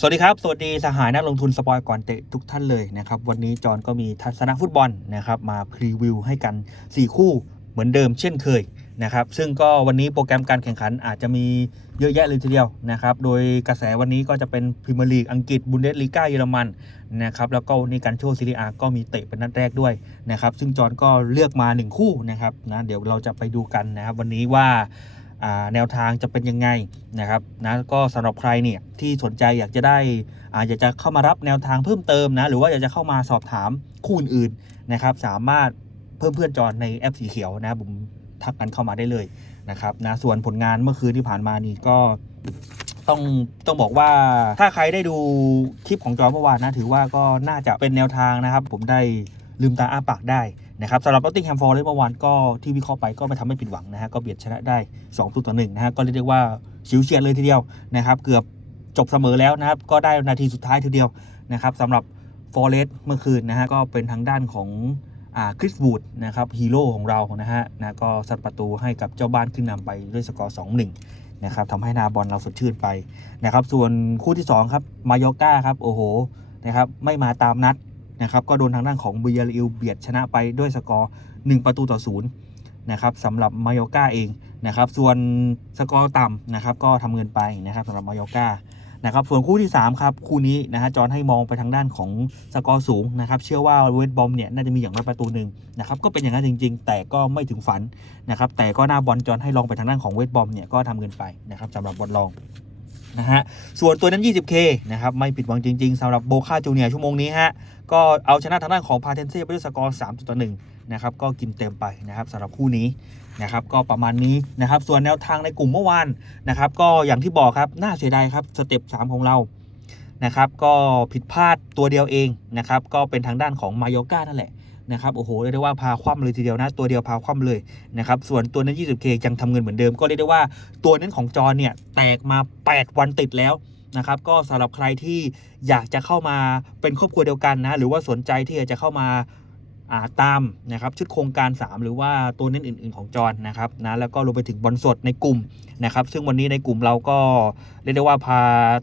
สวัสดีครับ สวัสดีสหายนักลงทุนสปอยก่อนเตะทุกท่านเลยนะครับ วันนี้จอนก็มีทัศนะฟุตบอลนะครับมาพรีวิวให้กัน 4 คู่เหมือนเดิมเช่นเคยนะครับ ซึ่งก็วันนี้โปรแกรมการแข่งขันอาจจะมีเยอะแยะเลยทีเดียวนะครับ โดยกระแสวันนี้ก็จะเป็นพรีเมียร์ลีกอังกฤษบุนเดสลีกาเยอรมันนะครับแล้วก็วันนี้การโชว์ซีรีอาก็มีเตะเป็นนัดแรกด้วยนะครับ ซึ่งจอนก็เลือกมา 1 คู่นะครับนะเดี๋ยวเราจะไปดูกันนะครับวันนี้ว่า แนวทางจะเป็นยังไงนะครับนะก็สำหรับใครเนี่ยที่สนใจอยากจะได้อาอยากจะเข้ามารับแนวทางเพิ่มเติมนะหรือว่าอยากจะเข้ามาสอบถามคู่อื่นนะครับ สามารถเพิ่มเพื่อนจอในแอปสีเขียวนะผมทักกันเข้ามาได้เลยนะครับนะส่วนผลงานเมื่อคืนที่ผ่านมานี่ก็ต้องต้องบอกว่าถ้าใครได้ดูคลิปของจอเมื่อวานนะถือว่าก็น่าจะเป็นแนวทางนะครับ ผมได้ลืมตาอ้าปากได้ นะครับสำหรับ Nottingham Forest เมื่อวานก็ที่วิเคราะห์ไปก็ไม่ทำให้ผิดหวังนะฮะก็เบียดชนะได้ 2ตัวต่อหนึ่งนะฮะก็เรียกได้ว่าฉิวเฉียดเลยทีเดียวนะครับเกือบจบเสมอแล้วนะครับก็ได้นาทีสุดท้ายทีเดียวนะครับสำหรับฟอร์เรสเมื่อคืนนะฮะก็เป็นทางด้านของอ่าคริสวูดนะครับฮีโร่ของเรานะฮะนะก็สัดประตูให้กับเจ้าบ้านขึ้นนำไปด้วยสกอร์ 2-1 นะครับทำให้นาบอลเราสดชื่นไปนะครับส่วนคู่ที่ 2 ครับมายอก้าครับโอ้โหนะครับไม่มาตามนัด นะครับก็โดนทางด้านของเบียริลเบียดชนะไปด้วยสกอร์ 1 ประตูต่อศูนย์นะครับสำหรับมายอก้าเองนะครับส่วนสกอร์ต่ำนะครับก็ทำเงินไปนะครับสำหรับมายอก้านะครับส่วนคู่ที่ 3 ครับ คู่นี้นะฮะจอห์นให้มองไปทางด้านของสกอร์สูงนะครับเชื่อว่าเวทบอมเนี่ยน่าจะมีอย่างน้อยประตูหนึ่งนะครับก็เป็นอย่างนั้นจริง ๆ แต่ก็ไม่ถึงฝันนะครับแต่ก็หน้าบอลจอห์นให้ลองไปทางด้านของเวทบอมเนี่ยก็ทำเงินไปนะครับสำหรับบอลลองนะฮะส่วนตัวนั้น 20K นะครับไม่ผิดหวังจริง ๆสำหรับโบคาจูเนียร์ชั่วโมงนี้ฮะ ก็เอาชนะทางด้านของพาเทนเซ่ไปด้วยสกอร์3ต่อ1นะครับก็กินเต็มไปนะครับสำหรับคู่นี้นะครับก็ประมาณนี้นะครับส่วนแนวทางในกลุ่มเมื่อวานนะครับก็อย่างที่บอกครับน่าเสียดายครับสเต็ป3ของเรานะครับก็ผิดพลาดตัวเดียวเองนะครับก็เป็นทางด้านของมายก้านั่นแหละนะครับโอ้โหเรียกได้ว่าพาคว่ำเลยทีเดียวนะตัวเดียวพาคว่ำเลยนะครับส่วนตัวนั้น 20K ยังทำเงินเหมือนเดิม ก็เรียกได้ว่าตัวนั้นของจอเนี่ยแตกมา 8 วันติดแล้ว นะครับก็สำหรับใครที่อยากจะเข้ามาเป็นครอบครัวเดียวกันนะหรือว่าสนใจที่จะเข้ามาาตามนะครับชุดโครงการ 3 หรือว่าตัวเน้นอื่น ๆ ของจอนนะครับนะแล้วก็รวมไปถึงบอลสดในกลุ่มนะครับ ซึ่งวันนี้ในกลุ่มเราก็เรียกได้ว่าพา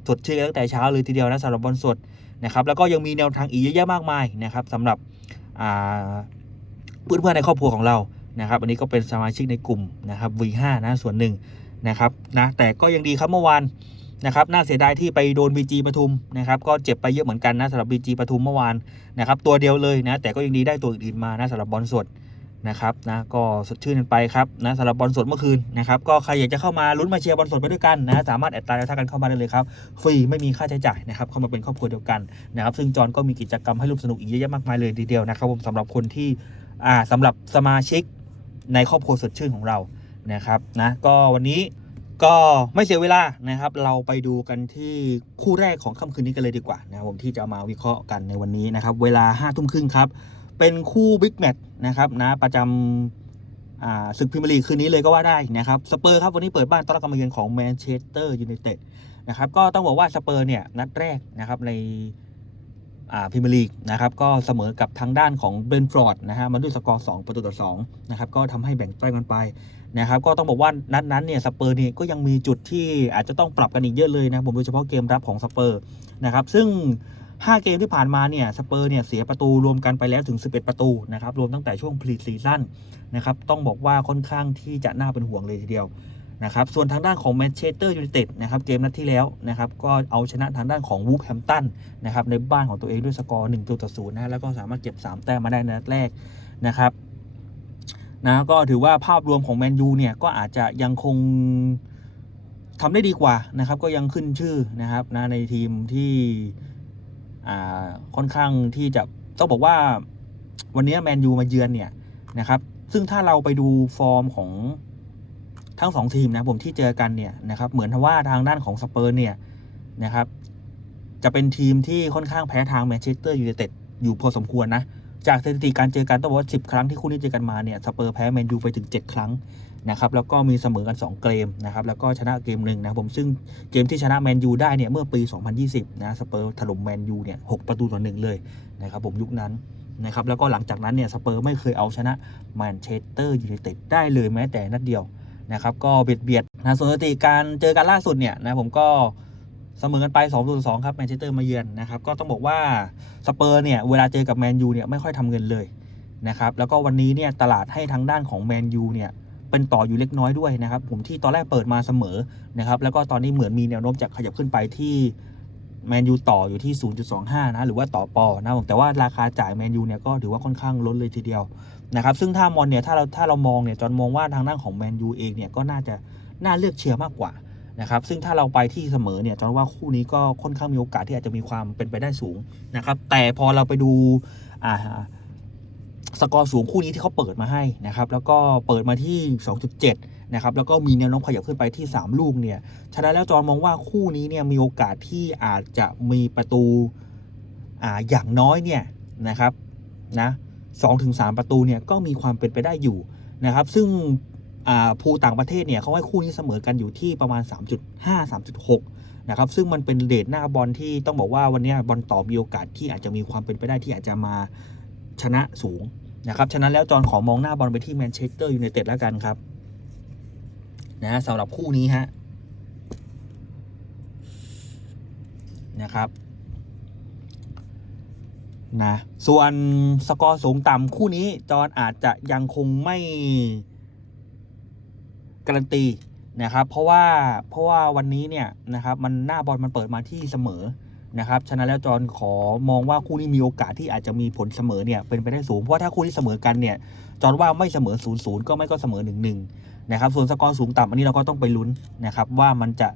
สดชื่อตั้งแต่เช้าเลยทีเดียวนะสำหรับบอลสดนะครับแล้วก็ยังมีแนวทางอีกเยอะแยะมากมายนะครับสำหรับอ่าเพื่อนๆในครอบครัวของเรานะครับอันนี้ก็เป็นสมาชิกในกลุ่มนะครับ V5 นะส่วนหนึ่งนะครับนะแต่ก็ยังดีครับเมื่อวาน นะครับน่าเสียดายที่ไปโดน BG ปทุมนะครับก็เจ็บไปเยอะเหมือนกันนะสำหรับ BG ปทุมเมื่อวานนะครับตัวเดียวเลยนะแต่ก็ยังดีได้ตัวอื่นมานะสำหรับบอลสดนะครับนะก็สดชื่นกันไปครับนะสำหรับบอลสดเมื่อคืนนะครับก็ใครอยากจะเข้ามาลุ้นมาเชียร์บอลสดไปด้วยกันนะสามารถแอดไลน์ทักกันเข้ามาได้เลยครับฟรีไม่มีค่าใช้จ่ายนะครับเข้ามาเป็นครอบครัวเดียวกันนะครับซึ่งจอนก็มีกิจกรรมให้ร่วมสนุกอีกเยอะแยะมากมายเลยทีเดียวนะครับผมสำหรับคนที่อ่าสำหรับสมาชิกในครอบครัวสดชื่นของเรานะครับนะก็วันนี้ ก็ไม่เสียเวลานะครับ เราไปดูกันที่คู่แรกของค่ำคืนนี้กันเลยดีกว่านะครับผมที่จะมาวิเคราะห์กันในวันนี้นะครับ เวลา5้าทุ่มครึ่งครับ เป็นคู่บิ๊กแมตช์นะครับนะประจำศึกพรีเมียร์ลีกคืนนี้เลยก็ว่าได้นะครับสเปอร์ครับวันนี้เปิดบ้านต้อนรับการมาเยือนของแมนเชสเตอร์ยูไนเต็ดนะครับก็ต้องบอกว่าสเปอร์เนี่ยนัดแรกนะครับในพรีเมียร์ลีกนะครับก็เสมอกับทางด้านของเบรนฟอร์ดนะฮะมาด้วยสกอร์ 2 ประตูต่อ2นะครับก็ทำให้แบ่งแต้มกันไป นะครับก็ต้องบอกว่านัดนั้นเนี่ยสเปอร์นี่ก็ยังมีจุดที่อาจจะต้องปรับกันอีกเยอะเลยนะผมโดยเฉพาะเกมรับของสเปอร์นะครับซึ่ง 5 เกมที่ผ่านมาเนี่ยสเปอร์เนี่ยเสียประตูรวมกันไปแล้วถึง 11 ประตูนะครับรวมตั้งแต่ช่วงพลีซีซั่นนะครับต้องบอกว่าค่อนข้างที่จะน่าเป็นห่วงเลยทีเดียวนะครับส่วนทางด้านของแมนเชสเตอร์ยูไนเต็ดนะครับเกมนัดที่แล้วนะครับก็เอาชนะทางด้านของวูฟแฮมตันนะครับในบ้านของตัวเองด้วยสกอร์1ตัวต่อ0นะแล้วก็สามารถเก็บ 3 แต้มมาได้ในนัดแรกนะครับ นะก็ถือว่าภาพรวมของแมนยูเนี่ยก็อาจจะยังคงทำได้ดีกว่านะครับ ก็ยังขึ้นชื่อนะครับนะในทีมที่อ่าค่อนข้างที่จะต้องบอกว่าวันนี้แมนยูมาเยือนเนี่ยนะครับ ซึ่งถ้าเราไปดูฟอร์มของทั้งสองทีมนะผมที่เจอกันเนี่ยนะครับ เหมือนว่าทางด้านของสเปอร์เนี่ยนะครับ จะเป็นทีมที่ค่อนข้างแพ้ทางแมนเชสเตอร์ยูไนเต็ดอยู่พอสมควรนะ จากสถิติการเจอกันต้องบอกว่า10ครั้งที่คู่นี้เจอกันมาเนี่ยสเปอร์แพ้แมนยูไปถึง 7 ครั้งนะครับแล้วก็มีเสมอกัน 2 เกมนะครับแล้วก็ชนะเกมหนึ่งนะผมซึ่งเกมที่ชนะแมนยูได้เนี่ยเมื่อปี 2020นะสเปอร์ถล่มแมนยูเนี่ยหประตูต่อหนึ่งเลยนะครับผมยุคนั้นนะครับแล้วก็หลังจากนั้นเนี่ยสเปอร์ไม่เคยเอาชนะแมนเชสเตอร์ยูไนเต็ดได้เลยแม้แต่นัดเดียวนะครับก็เบียดเบียดนะส่วนสถิติการเจอกันล่าสุดเนี่ยนะผมก็ เสมอกันไป2ต่อ2ครับแมนเชสเตอร์มาเยือนนะครับก็ต้องบอกว่าสเปอร์เนี่ยเวลาเจอกับแมนยูเนี่ยไม่ค่อยทำเงินเลยนะครับแล้วก็วันนี้เนี่ยตลาดให้ทางด้านของแมนยูเนี่ยเป็นต่ออยู่เล็กน้อยด้วยนะครับผมที่ตอนแรกเปิดมาเสมอนะครับแล้วก็ตอนนี้เหมือนมีแนวโน้มจะขยับขึ้นไปที่แมนยูต่ออยู่ที่ 0.25 นะหรือว่าต่อปอนะผมแต่ว่าราคาจ่ายแมนยูเนี่ยก็ถือว่าค่อนข้างล้นเลยทีเดียวนะครับซึ่งถ้ามองเนี่ยถ้าเราถ้าเรามองเนี่ยจอนมองว่าทางด้านของแมนยูเองเนี่ยก็น่าจะน่าเลือกเชียร์มากกว่า นะครับซึ่งถ้าเราไปที่เสมอเนี่ยจอนว่าคู่นี้ก็ค่อนข้างมีโอกาสที่อาจจะมีความเป็นไปได้สูงนะครับแต่พอเราไปดูอ่าสกอร์สูงคู่นี้ที่เขาเปิดมาให้นะครับแล้วก็เปิดมาที่ 2.7นะครับแล้วก็มีแนวโน้มขยับขึ้นไปที่ 3 ลูกเนี่ยฉะนั้นแล้วจอนมองว่าคู่นี้เนี่ยมีโอกาสที่อาจจะมีประตูอ่าอย่างน้อยเนี่ยนะครับนะสองถึงสามประตูเนี่ยก็มีความเป็นไปได้อยู่นะครับ ซึ่ง ภูต่างประเทศเนี่ยเขาให้คู่นี้เสมอกันอยู่ที่ประมาณ 3.5 3.6 นะครับ ซึ่งมันเป็นเดทหน้าบอลที่ต้องบอกว่าวันนี้บอลต่อมีโอกาสที่อาจจะมีความเป็นไปได้ที่อาจจะมาชนะสูงนะครับฉะนั้นแล้วจอนขอมองหน้าบอลไปที่แมนเชสเตอร์ยูไนเต็ดแล้วกันครับนะสำหรับคู่นี้ฮะนะครับนะส่วนสกอร์สูงต่ำคู่นี้จอนอาจจะยังคงไม่ การันตีนะครับเพราะว่าเพราะว่าวันนี้เนี่ยนะครับมันหน้าบอลมันเปิดมาที่เสมอนะครับฉะนั้นแล้วจอนขอมองว่าคู่นี้มีโอกาสที่อาจจะมีผลเสมอเนี่ยเป็นไปได้สูงเพราะถ้าคู่นี้เสมอกันเนี่ยจอนว่าไม่เสมอ0ูนย์ก็ไม่ก็เสมอ1นหนึ่งนะครับส่วนสกอร์สูงต่ำอันนี้เราก็ต้องไปลุ้นนะครับว่ามันจะ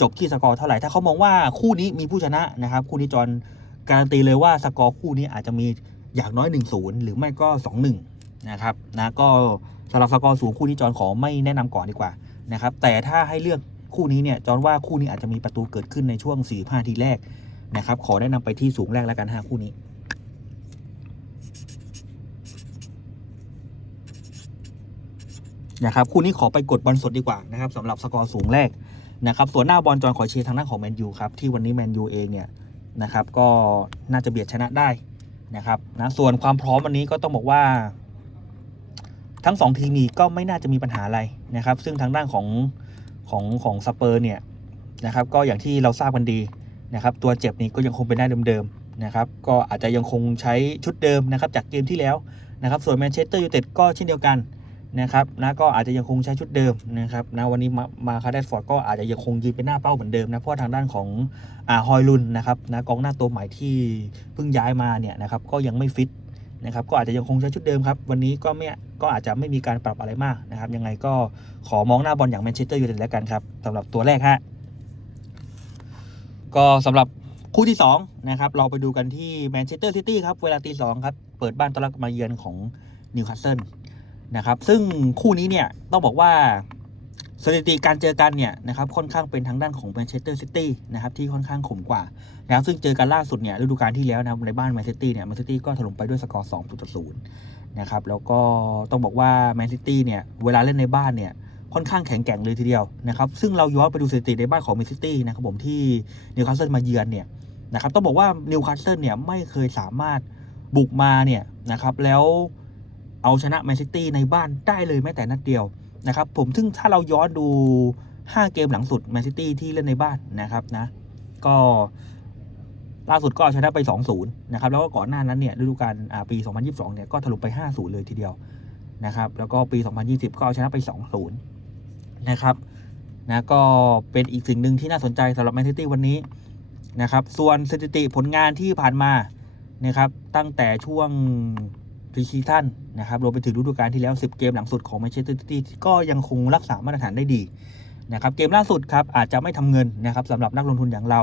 จบที่สกอร์เท่าไหร่ถ้าเขามองว่าคู่นี้มีผู้ชนะนะครับคู่นี้จอนการันตีเลยว่าสกอร์คู่นี้อาจจะมีอย่างน้อย1นศูนย์หรือไม่ก็2 1 นะครับนะก็สำหรับสกอร์สูงคู่นี้จอนขอไม่แนะนำก่อนดีกว่านะครับแต่ถ้าให้เลือกคู่นี้เนี่ยจอนว่าคู่นี้อาจจะมีประตูเกิดขึ้นในช่วง4ี่ห้าทีแรกนะครับขอแนะนำไปที่สูงแรกแล้วกันฮะคู่นี้นะครับคู่นี้ขอไปกดบอลสดดีกว่านะครับสำหรับสกอร์สูงแรกนะครับส่วนหน้าบอลจอนขอเชียร์ทางด้านของแมนยูครับที่วันนี้แมนยูเองเนี่ยนะครับก็น่าจะเบียดชนะได้นะครับนะส่วนความพร้อมวันนี้ก็ต้องบอกว่า ทั้งสองทีมนี้ก็ไม่น่าจะมีปัญหาอะไรนะครับ ซึ่งทางด้านของของของสเปอร์เนี่ยนะครับ ก็อย่างที่เราทราบกันดีนะครับ ตัวเจ็บนี้ก็ยังคงเป็นได้เดิมๆนะครับ ก็อาจจะยังคงใช้ชุดเดิมนะครับ จากเกมที่แล้วนะครับ ส่วนแมนเชสเตอร์ยูไนเต็ดก็เช่นเดียวกันนะครับนะก็อาจจะยังคงใช้ชุดเดิมนะครับนะวันนี้มามาคาร์เดฟอร์ดก็อาจจะยังคงยืนเป็นหน้าเป้าเหมือนเดิมนะเพราะทางด้านของอ่าฮอยลุนนะครับนะกองหน้าตัวใหม่ที่เพิ่งย้ายมาเนี่ยนะครับก็ยังไม่ฟิต นะครับก็อาจจะยังคงใช้ชุดเดิมครับ วันนี้ก็ไม่ก็อาจจะไม่มีการปรับอะไรมากนะครับ ยังไงก็ขอมองหน้าบอลอย่างแมนเชสเตอร์ยูไนเต็ดแล้วกันครับสำหรับตัวแรกฮะก็สำหรับคู่ที่2นะครับเราไปดูกันที่แมนเชสเตอร์ซิตี้ครับเวลาตีสองครับเปิดบ้านต้อนรับมาเยือนของนิวคาสเซิลนะครับซึ่งคู่นี้เนี่ยต้องบอกว่า สถิติการเจอกันเนี่ยนะครับค่อนข้างเป็นทางด้านของแมนเชสเตอร์ซิตี้นะครับที่ค่อนข้างข่มกว่านะครับซึ่งเจอกันล่าสุดเนี่ยฤดูกาลที่แล้วนะครับในบ้านแมนซิตี้เนี่ยแมนซิตี้ก็ถล่มไปด้วยสกอร์2ต่อ0นะครับแล้วก็ต้องบอกว่าแมนซิตี้เนี่ยเวลาเล่นในบ้านเนี่ยค่อนข้างแข็งแกร่งเลยทีเดียวนะครับซึ่งเราย้อนไปดูสถิติในบ้านของแมนซิตี้นะครับผมที่นิวคาสเซิลมาเยือนเนี่ยนะครับต้องบอกว่านิวคาสเซิลเนี่ยไม่เคยสามารถบุกมาเนี่ยนะครับแล้วเอาชนะแมนซิตี้ในบ้านได้เลยแม้แต่นัดเดียว นะครับผมซึ่งถ้าเราย้อนดู 5 เกมหลังสุดแมนซิตี้ที่เล่นในบ้านนะครับนะ ก็ล่าสุดก็เอาชนะไป 2-0 นะครับ แล้วก็ก่อนหน้านั้นเนี่ยฤดูกาลปี 2022 เนี่ยก็ถล่มไป 5-0 เลยทีเดียวนะครับ แล้วก็ปี 2020 ก็เอาชนะไป 2-0 นะครับนะก็เป็นอีกสิ่งหนึ่งที่น่าสนใจสำหรับแมนซิตี้วันนี้นะครับ ส่วนสถิติผลงานที่ผ่านมานะครับตั้งแต่ช่วง พรีซีซั่นนะครับรวมไปถึงฤดูกาลที่แล้ว 10 เกมหลังสุดของแมนเชสเตอร์ซิตี้ก็ยังคงรักษามาตรฐานได้ดีนะครับเกมล่าสุดครับอาจจะไม่ทำเงินนะครับสำหรับนักลงทุนอย่างเรา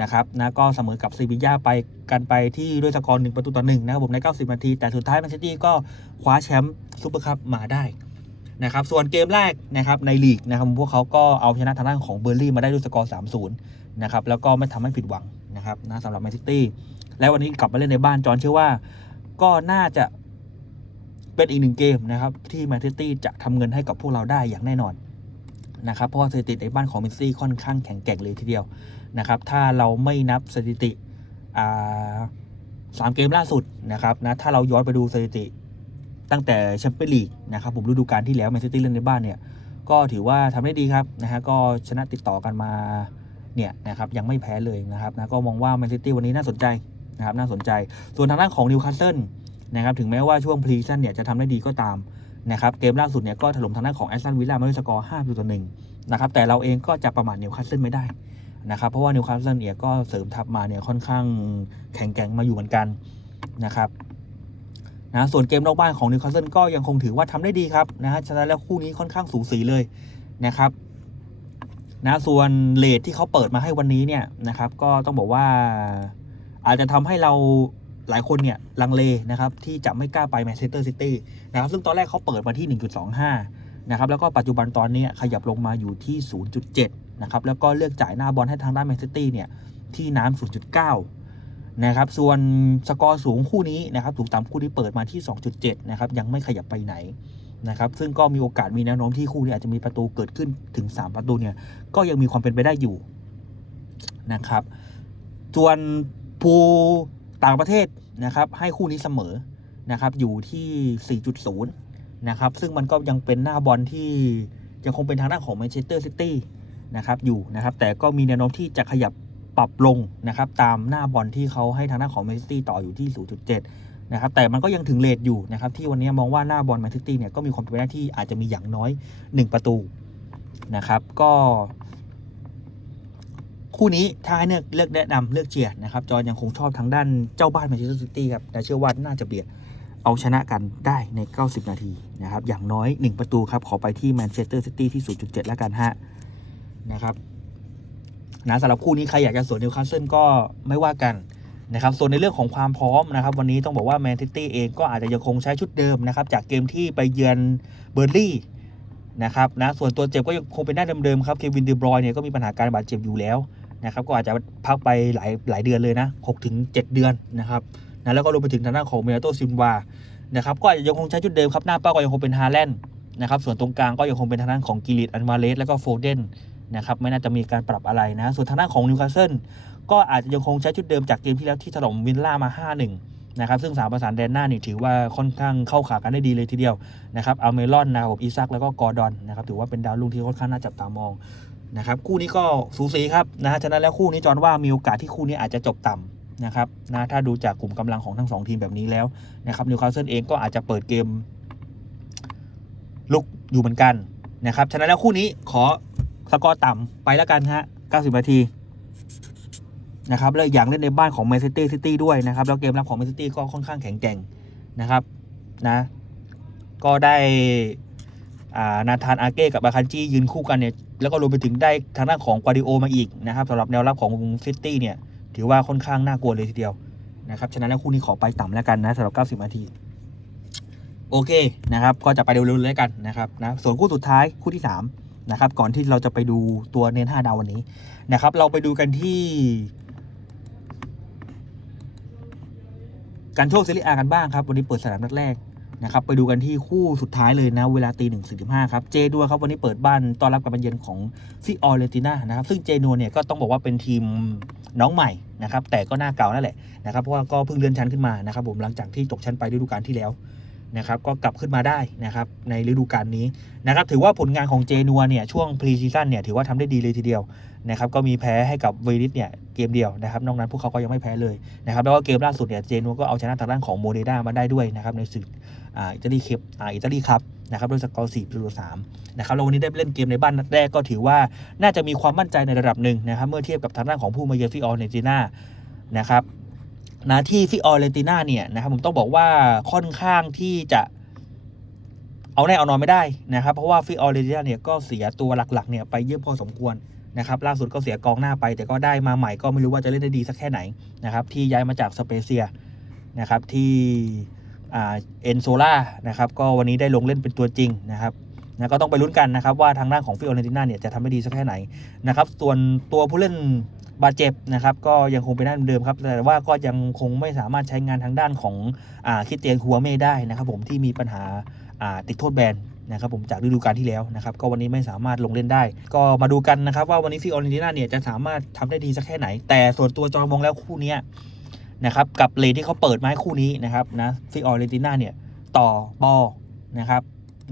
นะครับนะก็เสมอกับซีวิย่าไปกันไปที่ด้วยสกอร์หนึ่งประตูต่อหนึ่งนะครับผมใน 90 นาที แต่สุดท้ายแมนซิตี้ก็คว้าแชมป์ซูเปอร์คัพมาได้นะครับส่วนเกมแรกนะครับในลีกนะครับพวกเขาก็เอาชนะทางด้านของเบอร์ลี่มาได้ด้วยสกอร์ 3-0 นะครับแล้วก็ไม่ทำให้ผิดหวังนะครับนะสำหรับแมนซิตี้และวันนี้กลับมาเล่นในบ้านจอนเชื่อว่าก็น่าจะ เป็นอีกหนึ่งเกมนะครับที่แมนซิตี้จะทำเงินให้กับพวกเราได้อย่างแน่นอนนะครับเพราะว่าสถิติในบ้านของแมนซิตี้ค่อนข้างแข็งแกร่งเลยทีเดียวนะครับถ้าเราไม่นับสถิติสามเกมล่าสุดนะครับนะถ้าเราย้อนไปดูสถิติ ตั้งแต่แชมเปี้ยนลีกนะครับผมฤดูกาลที่แล้วแมนซิตี้เล่นในบ้านเนี่ยก็ถือว่าทำได้ดีครับนะฮะก็ชนะติดต่อกันมาเนี่ยนะครับยังไม่แพ้เลยนะครับนะก็มองว่าแมนซิตี้วันนี้น่าสนใจนะครับน่าสนใจส่วนทางด้านของนิวคาสเซิล นะครับถึงแม้ว่าช่วงพรีซีซั่นเนี่ยจะทำได้ดีก็ตามนะครับเกมล่าสุดเนี่ยก็ถล่มทางด้านของแอสตันวิลล่ามาด้วยสกอร์5ประตูต่อหนึ่งนะครับแต่เราเองก็จะประมาทนิวคาสเซิลไม่ได้นะครับเพราะว่านิวคาสเซิลเนี่ยก็เสริมทัพมาเนี่ยค่อนข้างแข็งแกร่งมาอยู่เหมือนกันนะครับนะส่วนเกมนอกบ้านของนิวคาสเซิลก็ยังคงถือว่าทำได้ดีครับนะฮะฉะนั้นแล้วคู่นี้ค่อนข้างสูสีเลยนะครับนะส่วนเลทที่เขาเปิดมาให้วันนี้เนี่ยนะครับก็ต้องบอกว่าอาจจะทำให้เรา หลายคนเนี่ยลังเลนะครับที่จะไม่กล้าไปแมนเชสเตอร์ซิตี้นะครับซึ่งตอนแรกเขาเปิดมาที่ 1.25 นะครับแล้วก็ปัจจุบันตอนนี้ขยับลงมาอยู่ที่ 0.7 นะครับแล้วก็เลือกจ่ายหน้าบอลให้ทางด้านแมนซิตี้เนี่ยที่น้ำ0.9นะครับส่วนสกอร์สูงคู่นี้นะครับสูงต่ำคู่นี้เปิดมาที่ 2.7 นะครับยังไม่ขยับไปไหนนะครับซึ่งก็มีโอกาสมีแนวโน้มที่คู่นี้อาจจะมีประตูเกิดขึ้นถึง 3 ประตูเนี่ยก็ยังมีความเป็นไปได้อยู่นะครับส่วนภู ต่างประเทศนะครับให้คู่นี้เสมอนะครับอยู่ที่ 4.0 นะครับ ซึ่งมันก็ยังเป็นหน้าบอลที่ยังคงเป็นทางด้านของแมนเชสเตอร์ซิตี้นะครับอยู่นะครับ แต่ก็มีแนวโน้มที่จะขยับปรับลงนะครับ ตามหน้าบอลที่เขาให้ทางด้านของแมนเชสเตอร์ต่ออยู่ที่ 0.7 นะครับ แต่มันก็ยังถึงเลทอยู่นะครับ ที่วันนี้มองว่าหน้าบอลแมนเชสเตอร์เนี่ยก็มีความเป็นไปได้ที่อาจจะมีอย่างน้อย 1 ประตูนะครับ ก็ คู่นี้ถ้าให้เลือกเลือกแนะนำเลือกเชียร์นะครับจอนยังคงชอบทางด้านเจ้าบ้านแมนเชสเตอร์ซิตี้ครับแต่เชื่อว่าน่าจะเบียดเอาชนะกันได้ใน 90 นาทีนะครับอย่างน้อย 1 ประตูครับขอไปที่แมนเชสเตอร์ซิตี้ที่ 0.7 แล้วกันฮะนะครับนะสำหรับคู่นี้ใครอยากจะสวนนิวคาสเซิลก็ไม่ว่ากันนะครับส่วนในเรื่องของความพร้อมนะครับ วันนี้ต้องบอกว่าแมนซิตี้เองก็อาจจะยังคงใช้ชุดเดิมนะครับจากเกมที่ไปเยือนเบอร์ลี่นะครับนะส่วนตัวเจ็บก็ยังคงเป็นหน้าเดิมๆครับเควินเดบรอยเนี่ยก็มีปัญหาการบาดเจ็บอยู่แล้ว นะครับก็อาจจะพักไปหลายหลายเดือนเลยนะ6ถึง7เดือนนะครับนะแล้วก็รวมไปถึงทางด้านของเมโตซินวานะครับก็อาจจะยังคงใช้ชุดเดิมครับหน้าเป้าก็ยังคงเป็นฮาแลนด์นะครับส่วนตรงกลางก็ยังคงเป็นทางด้านของกิริตอันมาเลสแล้วก็โฟเดนนะครับไม่น่าจะมีการปรับอะไรนะส่วนทางด้านของนิวคาสเซิลก็อาจจะยังคงใช้ชุดเดิมจากเกมที่แล้วที่ถล่มวินล่ามา 5-1 นะครับ ซึ่งสามประสานแดนหน้านี่ถือว่าค่อนข้างเข้าขากันได้ดีเลยทีเดียวนะครับอัลเมรอนนะครับอีซักแล้วก็กอร์ดอนนะครับถือว่าเป็นดาวรุ่งที่ค่อนข้างน่าจับตามอง นะครับคู่นี้ก็สูสีครับนะฮะฉะนั้นแล้วคู่นี้จอห์นว่ามีโอกาสที่คู่นี้อาจจะจบต่ำนะครับนะถ้าดูจากกลุ่มกำลังของทั้งสองทีมแบบนี้แล้วนะครับนิวคาสเซิลเองก็อาจจะเปิดเกมลุกอยู่เหมือนกันนะครับฉะนั้นแล้วคู่นี้ขอสกอร์ต่ำไปแล้วกันฮะ 90 นาทีนะครับแล้วอย่างเล่นในบ้านของแมนซิตี้ซิตี้ด้วยนะครับ แล้วเกมรับของแมนซิตี้ก็ค่อนข้างแข็งแกร่งนะครับนะก็ได้นาธานอาเก้กับบาคันจี้ยืนคู่กันเนี่ย แล้วก็รวมไปถึงได้ทางด้านของกวาดิโอมาอีกนะครับสำหรับแนวรับของซิตี้เนี่ยถือว่าค่อนข้างน่ากลัวเลยทีเดียวนะครับฉะนั้นแล้วคู่นี้ขอไปต่ำแล้วกันนะสำหรับ 90 นาที โอเคนะครับก็จะไปเร็วๆเลยกันนะครับนะส่วนคู่สุดท้ายคู่ที่ 3 นะครับ ก่อนที่เราจะไปดูตัวเน้น5ดาววันนี้นะครับ เราไปดูกันที่การโชคเซรีอากันบ้างครับ วันนี้เปิดสนามนัดแรก นะครับไปดูกันที่คู่สุดท้ายเลยนะ เวลาตีหนึ่งสี่สิบห้าครับเจดัวครับวันนี้เปิดบ้านต้อนรับการมาเยือนของฟิออเรติน่านะครับซึ่งเจนัวเนี่ยก็ต้องบอกว่าเป็นทีมน้องใหม่นะครับแต่ก็หน้าเก่านั่นแหละนะครับเพราะว่าก็เพิ่งเลื่อนชั้นขึ้นมานะครับผมหลังจากที่ตกชั้นไปฤดูกาลที่แล้วนะครับก็กลับขึ้นมาได้นะครับในฤดูกาลนี้นะครับถือว่าผลงานของเจนัวเนี่ยช่วงพรีซีซั่นเนี่ยถือว่าทำได้ดีเลยทีเดียวนะครับก็มีแพ้ให้กับเวริสเนี่ย เกมเดียวนะครับนอกนั้นพวกเขาก็ยังไม่แพ้เลยนะครับแล้วก็เกมล่าสุดเนี่ยเจนัวก็เอาชนะทางด้านของโมเดดามาได้ด้วยนะครับในศึกอ่าอิตาลีเคัพอ่าอิตาลีคัพนะครับด้วยสกอร์4ประตูต่อ3นะครับแล้ววันนี้ได้เล่นเกมในบ้านนัดแรกก็ถือว่าน่าจะมีความมั่นใจในระดับหนึ่งนะครับเมื่อเทียบกับทางด้านของผู้มาเยือนฟิออเรนติน่านะครับนาที่ฟิออเรนติน่าเนี่ยนะครับผมต้องบอกว่าค่อนข้างที่จะเอาแน่เอานอนไม่ได้นะครับเพราะว่าฟิออเรนติน่าเนี่ยก็เสียตัวหลักๆเนี่ยไปเยอะพอสมควร นะครับล่าสุดก็เสียกองหน้าไป แต่ก็ได้มาใหม่ก็ไม่รู้ว่าจะเล่นได้ดีสักแค่ไหนนะครับที่ย้ายมาจากสเปเซียนะครับที่เอ็นโซล่านะครับก็วันนี้ได้ลงเล่นเป็นตัวจริงนะครับนะก็ต้องไปลุ้นกันนะครับว่าทางด้านของฟิออเรนติน่าเนี่ยจะทำได้ดีสักแค่ไหนนะครับส่วนตัวผู้เล่นบาดเจ็บนะครับก็ยังคงเป็นด้านเดิมครับแต่ว่าก็ยังคงไม่สามารถใช้งานทางด้านของอคิดเตียนคัวเม่ได้นะครับผมที่มีปัญหาติดโทษแบน นะครับผมจากฤดูกาลที่แล้วนะครับก็วันนี้ไม่สามารถลงเล่นได้ ก็มาดูกันนะครับว่าวันนี้ฟิออเรนติน่าเนี่ยจะสามารถทำได้ดีสักแค่ไหน แต่ส่วนตัวจอมองแล้วคู่นี้นะครับกับเลทที่เขาเปิดไม้คู่นี้นะครับนะฟิออเรนติน่าเนี่ยต่อบอนะครับ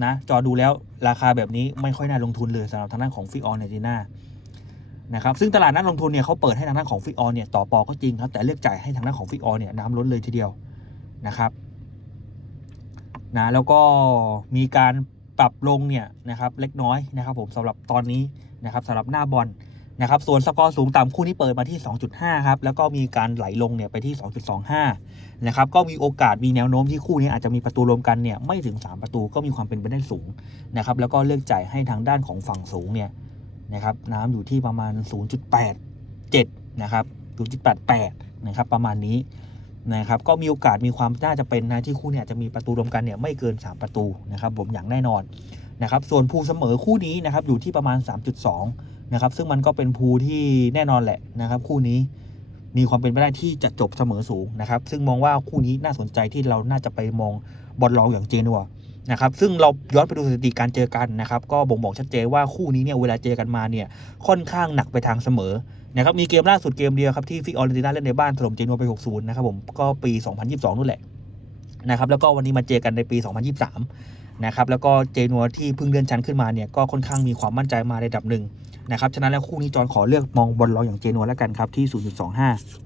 นะจอดูแล้วราคาแบบนี้ไม่ค่อยน่าลงทุนเลยสำหรับทางด้านของฟิออเนติน่านะครับซึ่งตลาดนักลงทุนเนี่ยเขาเปิดให้ทางด้านของฟิออนเนี่ยต่อปอก็จริงครับแต่เลือกจ่ายให้ทางด้านของฟิออนเนี่ยน้ำล้นเลยทีเดียวนะครับนะแล้วก็มีการ ปรับลงเนี่ยนะครับเล็กน้อยนะครับผมสำหรับตอนนี้นะครับสำหรับหน้าบอลนะครับส่วนสกอร์สูงต่ำคู่นี้เปิดมาที่ 2.5 ครับ แล้วก็มีการไหลลงเนี่ยไปที่ 2.25 นะครับ ก็มีโอกาสมีแนวโน้มที่คู่นี้อาจจะมีประตูรวมกันเนี่ยไม่ถึง 3 ประตูก็มีความเป็นไปได้สูงนะครับ แล้วก็เลือกจ่ายให้ทางด้านของฝั่งสูงเนี่ยนะครับน้ำอยู่ที่ประมาณ 0.87 นะครับ 0.88 นะครับประมาณนี้ นะครับก็มีโอกาสมีความน่าจะเป็นนะที่คู่เนี่ยจะมีประตูรวมกันเนี่ยไม่เกิน 3 ประตูนะครับผมอย่างแน่นอนนะครับส่วนภูเสมอคู่นี้นะครับอยู่ที่ประมาณ 3.2นะครับซึ่งมันก็เป็นภูที่แน่นอนแหละนะครับ คู่นี้มีความเป็นไปได้ที่จะจบเสมอสูงนะครับ ซึ่งมองว่าคู่นี้น่าสนใจที่เราน่าจะไปมองบอลรองอย่างเจนัวนะครับซึ่งเราย้อนไปดูสถิติการเจอกันนะครับ ก็บ่งบอกชัดเจนว่าคู่นี้เนี่ยเวลาเจอกันมาเนี่ยค่อนข้างหนักไปทางเสมอ นะครับมีเกมล่าสุดเกมเดียวครับที่ฟิกออเรนติน่าเล่นในบ้านถล่มเจนัวไป 6-0 นะครับผมก็ปี 2022นู่นแหละนะครับแล้วก็วันนี้มาเจอกันในปี 2023 นะครับแล้วก็เจนัวที่เพิ่งเลื่อนชั้นขึ้นมาเนี่ยก็ค่อนข้างมีความมั่นใจมาในระดับหนึ่งนะครับฉะนั้นแล้วคู่นี้จอนขอเลือกมองบอลรองอย่างเจนัวแล้วกันครับที่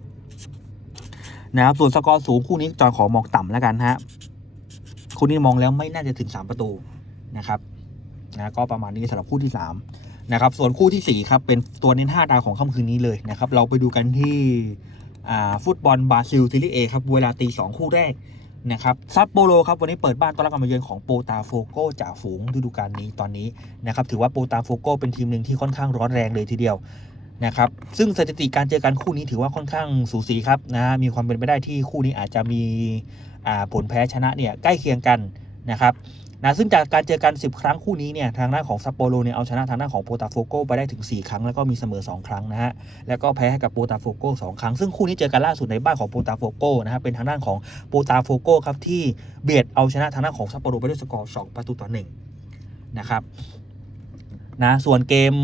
0.25 นะครับส่วนสกอร์สูงคู่นี้จอนขอมองต่ำแล้วกันฮะคู่นี้มองแล้วไม่น่าจะถึง 3 ประตูนะครับนะก็ประมาณนี้สำหรับคู่ที่ 3 นะครับส่วนคู่ทีสี่ 4 ครับ เป็นตัวเน้น5ดาวของค่ำคืนนี้เลยนะครับ เราไปดูกันที่ฟุตบอลบราซิลซีรีส์เอครับ เวลาตีสองคู่แรกนะครับซัปโปโรครับ วันนี้เปิดบ้านต้อนรับการมาเยือนของโปตาโฟโกจ่าฝูงฤดูกาลนี้ตอนนี้นะครับถือว่าโปตาโฟโกเป็นทีมหนึ่งที่ค่อนข้างร้อนแรงเลยทีเดียวนะครับซึ่งสถิติการเจอกันคู่นี้ถือว่าค่อนข้างสูสีครับนะมีความเป็นไปได้ที่คู่นี้อาจจะมีผลแพ้ชนะเนี่ยใกล้เคียงกันนะครับ นะซึ่งจากการเจอกัน 10 ครั้งคู่นี้เนี่ยทางด้านของซัปโปโรเนี่ยเอาชนะทางด้านของโปตาโฟโกไปได้ถึง 4 ครั้ง แล้วก็มีเสมอ 2 ครั้งนะฮะแล้วก็แพ้ให้กับโปตาโฟโกสองครั้ง ซึ่งคู่นี้เจอกันล่าสุดในบ้านของโปตาโฟโกนะครับเป็นทางด้านของโปตาโฟโกครับที่เบียดเอาชนะทางด้านของซัปโปโรไปด้วยสกอร์ 2 ประตูต่อหนึ่งนะครับนะส่วนเกม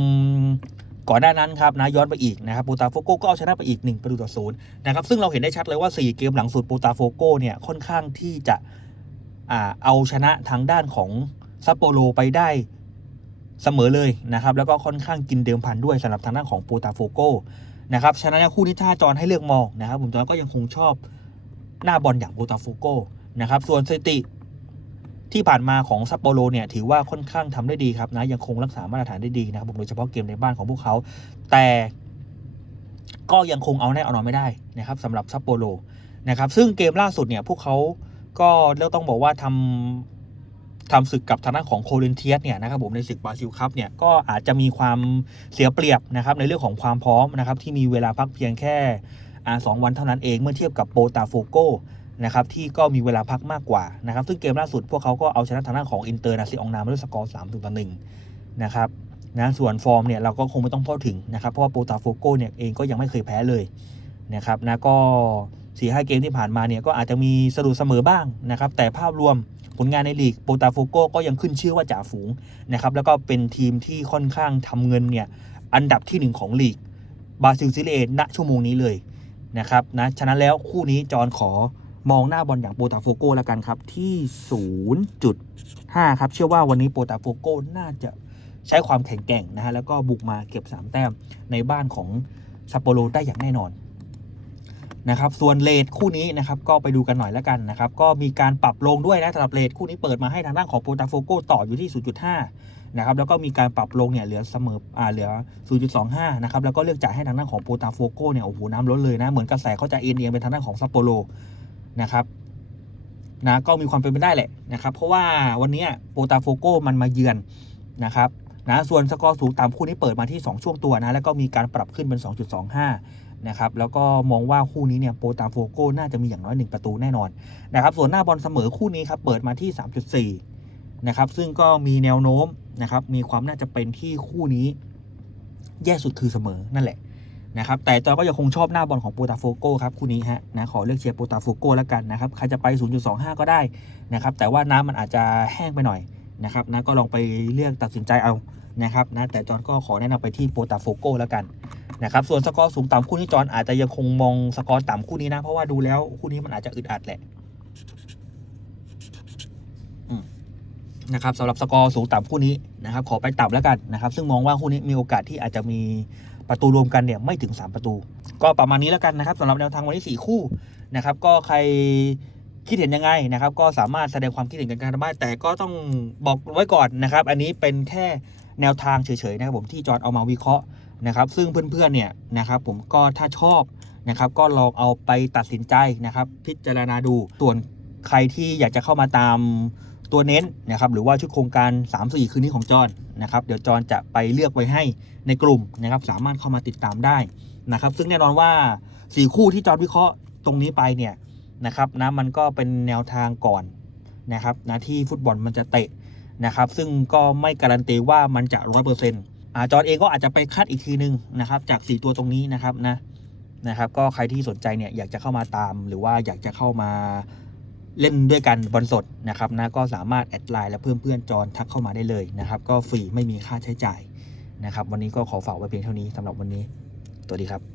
ก่อนหน้านั้นครับนะย้อนไปอีกนะครับโปตาโฟโกก็เอาชนะไปอีก1ประตูต่อศูนย์นะครับซึ่งเราเห็นได้ชัดเลยว่า 4 เกมหลังสุดโปตาโฟโกเนี่ยค่อนข้างที่จะ เอาชนะทางด้านของซัปโปโรไปได้เสมอเลยนะครับ แล้วก็ค่อนข้างกินเดิมพันด้วยสำหรับทางด้านของโปตาโฟโกนะครับฉะนั้นคู่นี้ถ้าจอนให้เลือกมองนะครับ ผมจอนก็ยังคงชอบหน้าบอลอย่างโบตาโฟโกนะครับ ส่วนสถิติที่ผ่านมาของซัปโปโรเนี่ยถือว่าค่อนข้างทำได้ดีครับนะยังคงรักษามาตรฐานได้ดีนะครับผมโดยเฉพาะเกมในบ้านของพวกเขา แต่ก็ยังคงเอาแน่เอานอนไม่ได้นะครับสำหรับซัปโปโรนะครับซึ่งเกมล่าสุดเนี่ยพวกเขา ก็เรียกต้องบอกว่าทำทำศึกกับทางด้านของโคลินเทียสเนี่ยนะครับผมในศึกบราซิลคัพเนี่ยก็อาจจะมีความเสียเปรียบนะครับในเรื่องของความพร้อมนะครับที่มีเวลาพักเพียงแค่สองวันเท่านั้นเองเมื่อเทียบกับโปตาโฟโกนะครับที่ก็มีเวลาพักมากกว่านะครับซึ่งเกมล่าสุดพวกเขาก็เอาชนะทางด้านของอินเตอร์นาซิองนามาด้วยสกอร์3ามต่อหนึ่งนะครับนะส่วนฟอร์มเนี่ยเราก็คงไม่ต้องพูดถึงนะครับเพราะว่าโปตาโฟโกเนี่ยเองก็ยังไม่เคยแพ้เลยนะครับนะก็ สี่ห้าเกมที่ผ่านมาเนี่ยก็อาจจะมีสะดุดเสมอบ้างนะครับ แต่ภาพรวมผลงานในลีกโปตาโฟโกก็ยังขึ้นชื่อว่าจ่าฝูงนะครับแล้วก็เป็นทีมที่ค่อนข้างทำเงินเนี่ยอันดับที่หนึ่งของลีกบราซิลซิเลเอณชั่วโมงนี้เลยนะครับนะฉะนั้นแล้วคู่นี้จอนขอมองหน้าบอลอย่างโปตาโฟโกแล้วกันครับที่ 0.5 ครับ เชื่อว่าวันนี้โปตาโฟโกน่าจะใช้ความแข็งแกร่งนะฮะแล้วก็บุกมาเก็บ 3 แต้มในบ้านของซัปโปโรได้อย่างแน่นอน นะครับส่วนเลทคู่นี้นะครับก็ไปดูกันหน่อยแล้วกันนะครับก็มีการปรับลงด้วยนะสำหรับเลทคู่นี้เปิดมาให้ทางด้านของโปรตาโฟโกต่ออยู่ที่ 0.5นะครับแล้วก็มีการปรับลงเนี่ยเหลือเสมออ่าเหลือ 0.25นะครับแล้วก็เลือกจ่ายให้ทางด้านของโปรตาโฟโกเนี่ยโอ้โหน้ำล้นเลยนะเหมือนกระแสเขาจะเอ็นเอียงไปทางด้านของซัปโปโรนะครับนะก็มีความเป็นไปได้แหละนะครับเพราะว่าวันนี้โปรตาโฟโกมันมาเยือนนะครับนะส่วนสกอร์สูงตามคู่นี้เปิดมาที่ 2 ช่วงตัวนะแล้วก็มีการปรับขึ้นเป็น 2.25 นะครับแล้วก็มองว่าคู่นี้เนี่ยโปตาโฟโก้น่าจะมีอย่างน้อย 1 ประตูแน่นอนนะครับส่วนหน้าบอลเสมอคู่นี้ครับเปิดมาที่ 3.4นะครับซึ่งก็มีแนวโน้มนะครับมีความน่าจะเป็นที่คู่นี้ แย่สุดคือเสมอนั่นแหละนะครับแต่จอก็ยังคงชอบหน้าบอลของโปตาโฟโก้ครับคู่นี้ฮะนะขอเลือกเชียร์โปตาโฟโก้แล้วกันนะครับใครจะไป 0.25 ก็ได้นะครับแต่ว่าน้ำมันอาจจะแห้งไปหน่อยนะครับนะก็ลองไปเลือกตัดสินใจเอานะครับนะแต่จอนก็ขอแนะนำไปที่โปตาโฟโก้แล้วกัน นะครับส่วนสกอร์สูงต่ำคู่นี้จอนอาจจะยังคงมองสกอร์ต่ำคู่นี้นะ เพราะว่าดูแล้วคู่นี้มันอาจจะอึดอัดแหละนะครับสำหรับสกอร์สูงต่ำคู่นี้นะครับขอไปต่ำแล้วกันนะครับ ซึ่งมองว่าคู่นี้มีโอกาสที่อาจจะมีประตูรวมกันเนี่ยไม่ถึง 3 ประตู ก็ประมาณนี้แล้วกันนะครับสำหรับแนวทางวันนี้4คู่นะครับ ก็ใครคิดเห็นยังไงนะครับ ก็สามารถแสดงความคิดเห็นกันได้แต่ก็ต้องบอกไว้ก่อนนะครับ อันนี้เป็นแค่แนวทางเฉยๆนะครับผมที่จอร์ดเอามาวิเคราะห์ นะครับ ซึ่งเพื่อนๆเนี่ยนะครับ ผมก็ถ้าชอบนะครับ ก็ลองเอาไปตัดสินใจนะครับ พิจารณาดูส่วนใครที่อยากจะเข้ามาตามตัวเน้นนะครับ หรือว่าชุดโครงการ 3-4 คืนนี้ของจอร์นนะครับ เดี๋ยวจอร์นจะไปเลือกไว้ให้ในกลุ่มนะครับ สามารถเข้ามาติดตามได้นะครับ ซึ่งแน่นอนว่า 4 คู่ที่จอร์นวิเคราะห์ตรงนี้ไปเนี่ยนะครับนะมันก็เป็นแนวทางก่อนนะครับนะที่ฟุตบอลมันจะเตะนะครับ ซึ่งก็ไม่การันตีว่ามันจะร้อยเปอร์เซ็นต์ จอร์นเองก็อาจจะไปคัดอีกทีนึงนะครับ จาก 4 ตัวตรงนี้นะครับนะนะครับ ก็ใครที่สนใจเนี่ยอยากจะเข้ามาตาม หรือว่าอยากจะเข้ามาเล่นด้วยกันบอลสดนะครับนะก็สามารถแอดไลน์และเพื่อนเพื่อนๆจอนทักเข้ามาได้เลยนะครับ ก็ฟรีไม่มีค่าใช้จ่ายนะครับ วันนี้ก็ขอฝากไว้เพียงเท่านี้สำหรับวันนี้สวัสดีครับ